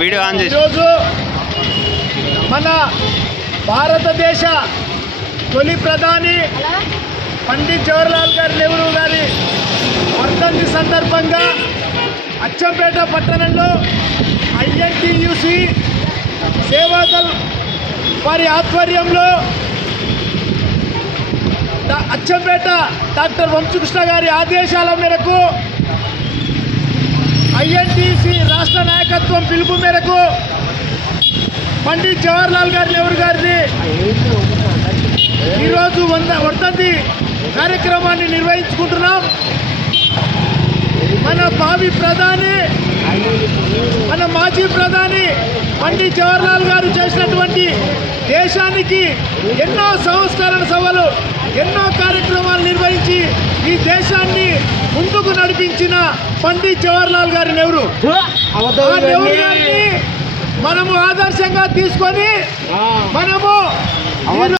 Video on చేసి ఈరోజు మన భారతదేశ తొలి ప్రధాని పండిత్ జవహర్లాల్ నెహ్రూ గారి వర్ధంతి సందర్భంగా అచ్చంపేట పట్టణంలో INTUC సేవాదల్ వారి ఆధ్వర్యంలో అచ్చంపేట డాక్టర్ వంశకృష్ణ గారి ఆదేశాల మేరకు INTUC రాష్ట్ర నాయకత్వం పిలుపు మేరకు పండిత్ జవహర్లాల్ నెహ్రూ గారిని ఈరోజు వర్ధంతి కార్యక్రమాన్ని నిర్వహించుకుంటున్నాం. మన భావి ప్రధాని, మన మాజీ ప్రధాని పండిత్ జవహర్లాల్ గారు చేసినటువంటి దేశానికి ఎన్నో సంస్కరణ సభలు, ఎన్నో కార్యక్రమాలు నిర్వహించి ఈ దేశాన్ని ముందుకు నడిపించిన పండిత్ జవహర్లాల్ నెహ్రూ గారిని మనము ఆదర్శంగా తీసుకొని మనము